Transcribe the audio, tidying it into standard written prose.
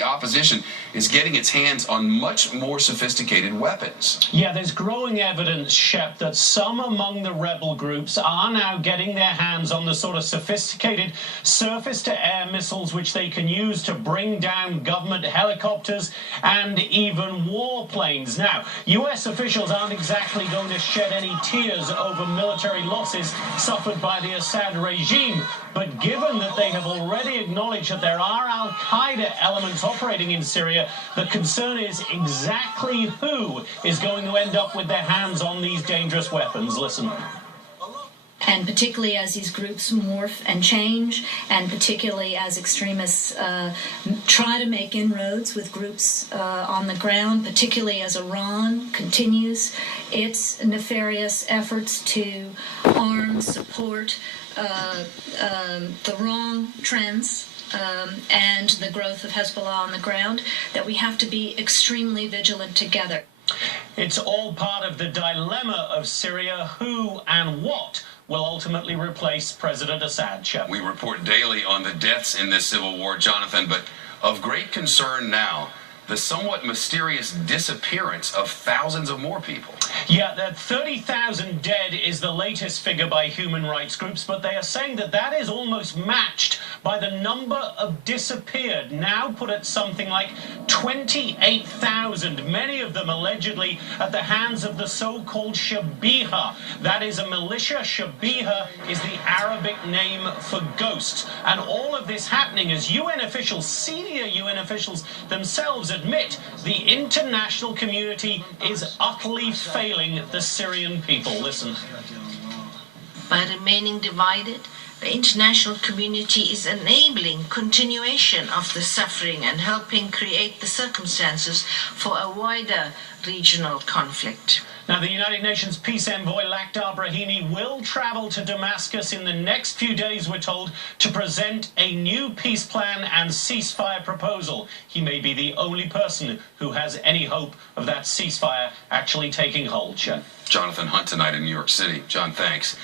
the opposition is getting its hands on much more sophisticated weapons. Yeah, there's growing evidence, Shep, that some among the rebel groups are now getting their hands on the sort of sophisticated surface-to-air missiles which they can use to bring down government helicopters and even warplanes. Now, U.S. officials aren't exactly going to shed any tears over military losses suffered by the Assad regime, but given that they have already acknowledged that there are al-Qaeda elements operating in Syria, the concern is exactly who is going to end up with their hands on these dangerous weapons. Listen. And particularly as these groups morph and change, and particularly as extremists try to make inroads with groups on the ground, particularly as Iran continues its nefarious efforts to arm, support the wrong trends and the growth of Hezbollah on the ground, that we have to be extremely vigilant together. It's all part of the dilemma of Syria. Who and what will ultimately replace President Assad, Shep? We report daily on the deaths in this civil war, Jonathan, but of great concern now, the somewhat mysterious disappearance of thousands of more people. Yeah, that 30,000 dead is the latest figure by human rights groups, but they are saying that that is almost matched by the number of disappeared, now put at something like 28,000, many of them allegedly at the hands of the so-called Shabiha. That is a militia. Shabiha is the Arabic name for ghosts. And all of this happening as UN officials, senior UN officials themselves admit the international community is utterly failing the Syrian people. Listen. By remaining divided, the international community is enabling continuation of the suffering and helping create the circumstances for a wider regional conflict. Now, the United Nations peace envoy Lakhdar Brahimi will travel to Damascus in the next few days, we're told, to present a new peace plan and ceasefire proposal. He may be the only person who has any hope of that ceasefire actually taking hold. Jonathan Hunt tonight in New York City. John, thanks.